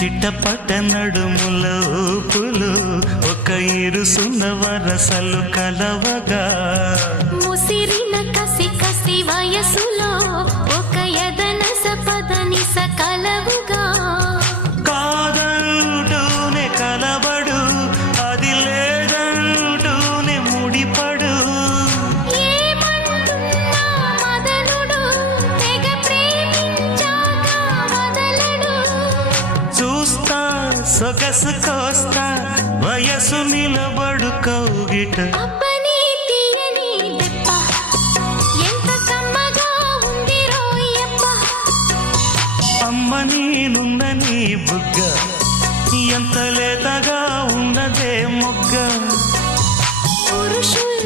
చిట్టపట నడుముల ఊపులు ఒక ఇరుసున్న వరసలు కలవగా ముసిరిన కసి కసి వయసులో ఒక యదన సపదని సకలవుగా కాదంటూనే కలబడు అది లేదంటూనే ముడిపడు ఏమంటున్నా మదనుడు తెగ ప్రేమించాక వదలడు చూస్తా సొగసు కోస్తా వయసు నిలబడు కౌగిట అబ్బని తీయని దెబ్బ ఎంత కమ్మగా ఉంది రోయప్ప అమ్మ నేనున్న నీ బుగ్గ ఎంత లేతగా ఉన్నదే మొగ్గ పురుషుల